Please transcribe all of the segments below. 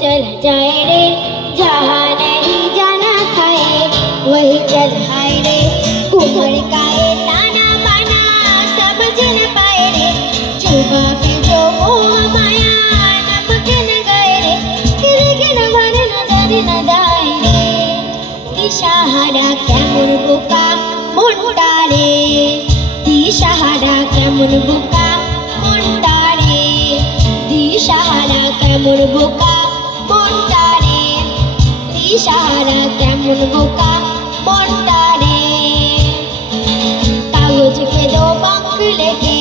चल जाए रे, जहाँ नहीं जाना खाए वही चल आए रे। उमर का ये ताना बाना समझ न पाए रे, चुबा फिर जो मोह माया नमक न गए रे। किरकिर भर नजर न दाए रे, दिशाहारा কেমন বোকা মনটা রে, দিশাহারা কেমন বোকা মনটা রে, দিশাহারা কেমন বোকা মনটা রে, দিশাহারা কেমন বোকা মনটা রে। कागज के दो पंख लेके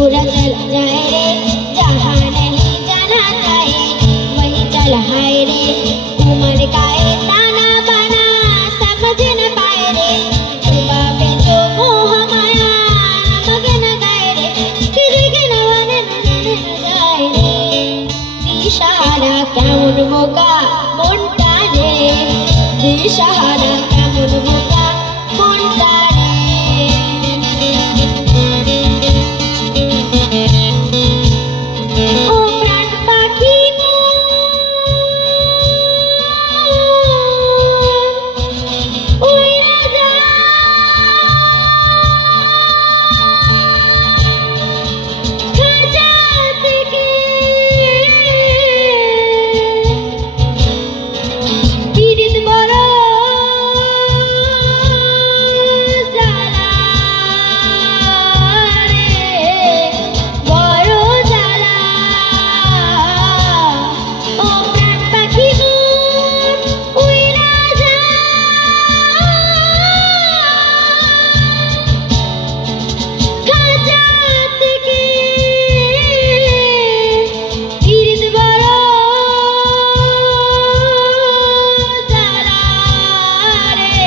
उड़ा चला जाए रे, जहाँ नहीं जाना चाहे वही चल हाय रे। उमर का ये ताना बाना समझ न पाए रे, चुबा पे जो मोह माया नमक न गए रे। किरकिर भर नजर न जाए रे, दिशाहारा কেমন বোকা মনটা রে, দিশাহারা কেমন বোকা মনটা রে। ও প্রাণ পাখি উড়ে যা, খাঁচা থেকে পীড়িত বড় জ্বালা রে, বড় জ্বালা। ও প্রাণ পাখি উড়ে যা, খাঁচা থেকে পীড়িত বড় জ্বালা রে,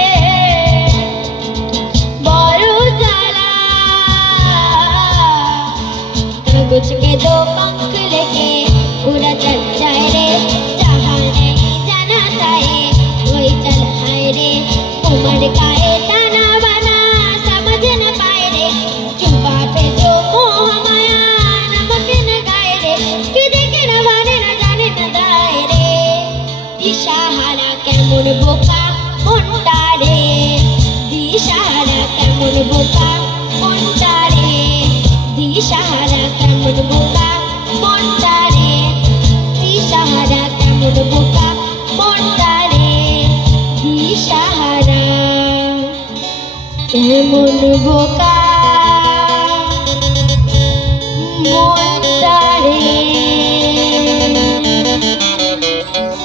বড় জ্বালা। कागज के दो पंख लेके उड़ा चल जाए रे, जहाँ नहीं जाना चाहे वही चल हाय रे। उमर का ये ताना बाना समझ न पाए रे, चुबा पे जो मोह माया नमक न गाए रे। किरकिर भर नजर न दाए रे, दिशाहारा কেমন বোকা মনটা রে, দিশাহারা কেমন বোকা মনটা রে, দিশাহারা কেমন বোকা মনটা রে, দিশাহারা কেমন বোকা মনটা রে, দিশাহারা কেমন বোকা।